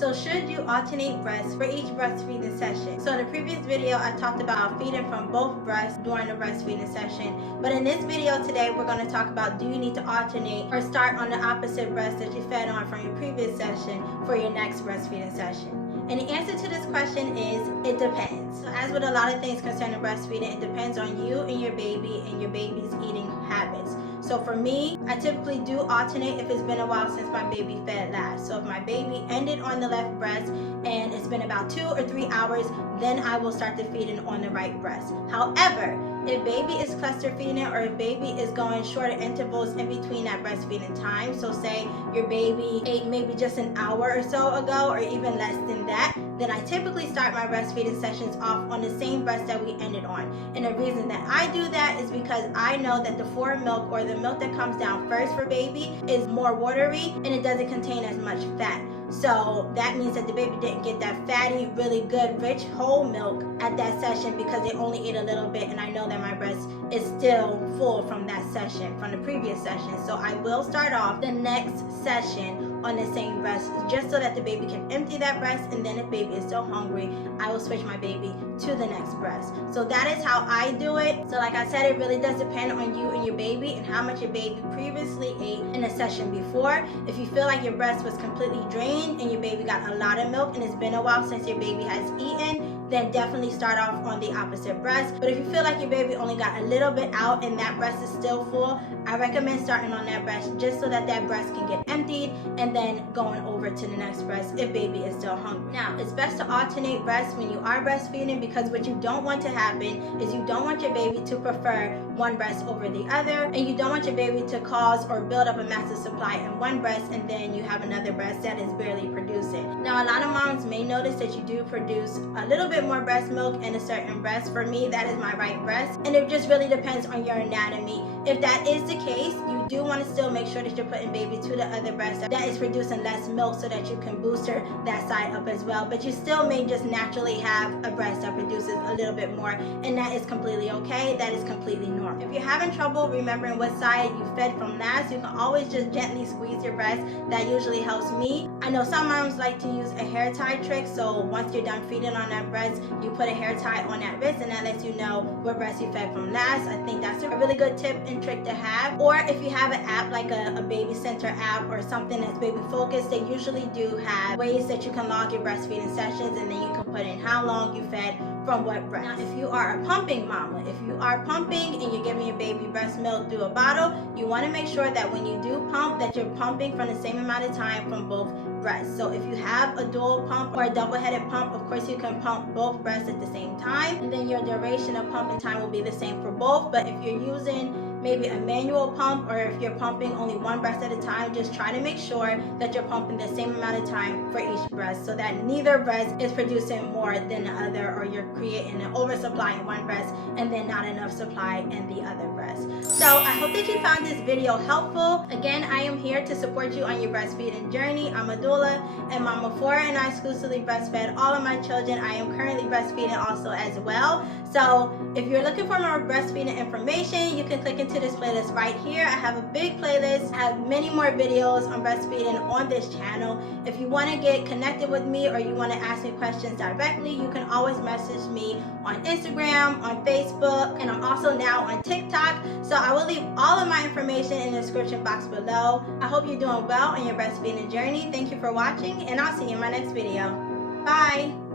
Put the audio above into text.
So should you alternate breasts for each breastfeeding session? So in the previous video, I talked about feeding from both breasts during the breastfeeding session. But in this video today, we're going to talk about, do you need to alternate or start on the opposite breast that you fed on from your previous session for your next breastfeeding session? And the answer to this question is, it depends. So as with a lot of things concerning breastfeeding, it depends on you and your baby's eating habits. So for me, I typically do alternate if it's been a while since my baby fed last. So if my baby ended on the left breast and it's been about 2 or 3 hours, then I will start the feeding on the right breast. However, if baby is cluster feeding or if baby is going shorter intervals in between that breastfeeding time, so say your baby ate maybe just an hour or so ago or even less than that, then I typically start my breastfeeding sessions off on the same breast that we ended on. And the reason that I do that is because I know that the forward milk, or the milk that comes down first for baby, is more watery and it doesn't contain as much fat. So that means that the baby didn't get that fatty, really good, rich, whole milk at that session because they only ate a little bit, and I know that my breast is still full from that session, from the previous session. So I will start off the next session on the same breast just so that the baby can empty that breast, and then if baby is still hungry, I will switch my baby to the next breast. So that is how I do it. So like I said, it really does depend on you and your baby and how much your baby previously ate in a session before. If you feel like your breast was completely drained and your baby got a lot of milk and it's been a while since your baby has eaten, then definitely start off on the opposite breast. But if you feel like your baby only got a little bit out and that breast is still full, I recommend starting on that breast just so that that breast can get emptied and then going over to the next breast if baby is still hungry. Now, it's best to alternate breasts when you are breastfeeding, because what you don't want to happen is you don't want your baby to prefer one breast over the other, and you don't want your baby to cause or build up a massive supply in one breast and then you have another breast that is barely producing. Now, a lot of moms may notice that you do produce a little bit more breast milk in a certain breast. For me, that is my right breast, and it just really depends on your anatomy. If that is the case, you do want to still make sure that you're putting baby to the other breast that is producing less milk so that you can booster that side up as well. But you still may just naturally have a breast that produces a little bit more, and that is completely okay. That is completely normal. If you're having trouble remembering what side you fed from last, you can always just gently squeeze your breast. That usually helps me. I know some moms like to use a hair tie trick, so once you're done feeding on that breast, you put a hair tie on that wrist, and that lets you know what breast you fed from last. I think that's a really good tip and trick to have. Or if you have an app like a baby center app or something that's baby focused, they usually do have ways that you can log your breastfeeding sessions, and then you can put in how long you fed from what breast. Now, if you are a pumping mama, if you are pumping and you're giving your baby breast milk through a bottle, you want to make sure that when you do pump, that you're pumping from the same amount of time from both breasts. So if you have a dual pump or a double-headed pump, of course you can pump both breasts at the same time, and then your duration of pumping time will be the same for both. But if you're using maybe a manual pump, or if you're pumping only one breast at a time, just try to make sure that you're pumping the same amount of time for each breast so that neither breast is producing more than the other, or you're creating an oversupply in one breast and then not enough supply in the other breast. So I hope that you found this video helpful. Again, I am here to support you on your breastfeeding journey. I'm a doula and mama 4, and I exclusively breastfed all of my children. I am currently breastfeeding also as well. So if you're looking for more breastfeeding information, you can click into this playlist right here. I have a big playlist. I have many more videos on breastfeeding on this channel. If you want to get connected with me or you want to ask me questions directly, you can always message me on Instagram, on Facebook, and I'm also now on TikTok. So I will leave all of my information in the description box below. I hope you're doing well on your breastfeeding journey. Thank you for watching, and I'll see you in my next video. Bye!